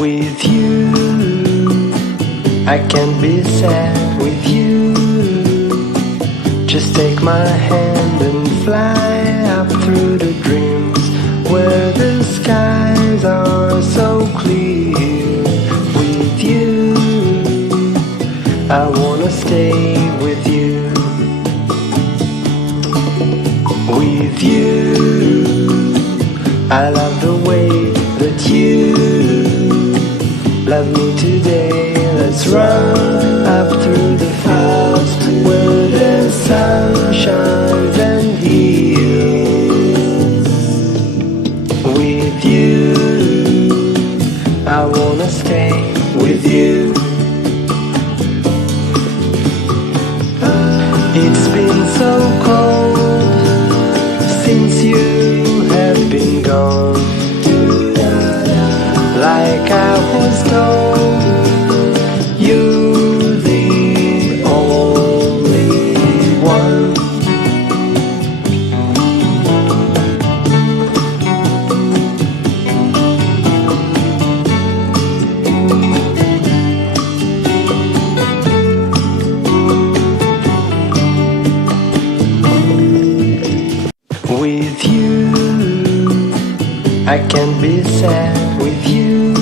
With you, I can't be sad with you. Just take my hand and fly up through the dreams where the skies are so clear. With you, I wanna stay with you. With you, I love the way that you love me today. Let's run up through the fields where the sun shines and heals. With you, I wanna stay with you. It's been so cold since you have been gone. Like I was told, you're the only one. With you, I can't be sad with you.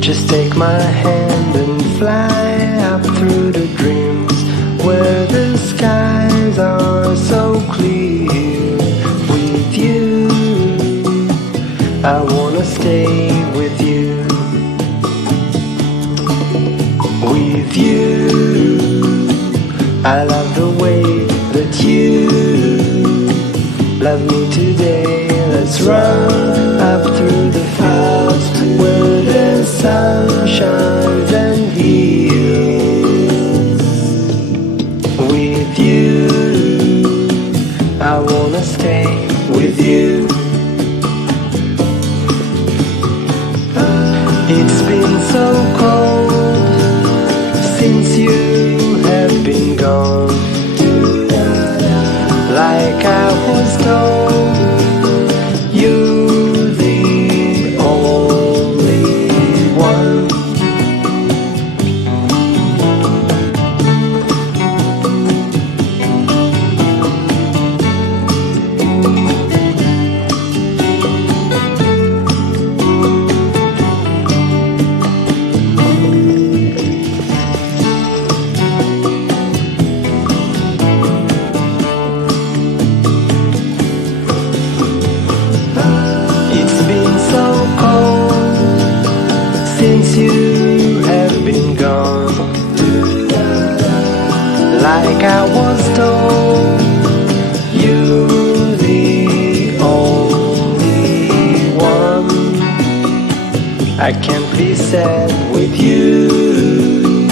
Just take my hand and fly up through the dreams where the skies are so clear. With you, I wanna stay with you. With you, I love the way that you love me today. Let's run up through the fields where the sun shines and heals. With you, I wanna stay with you. It's been so cold since you have been gone. Like I was told, you're the only one. Since you have been gone, like I was told, you're the only one. I can't be sad with you.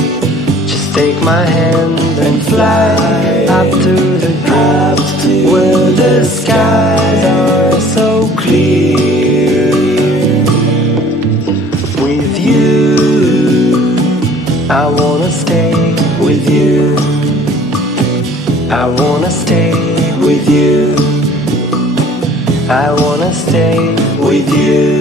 Just take my hand and fly up to the dreams where the skies are so clear. With you, I wanna stay with you. I wanna stay with you. I wanna stay with you.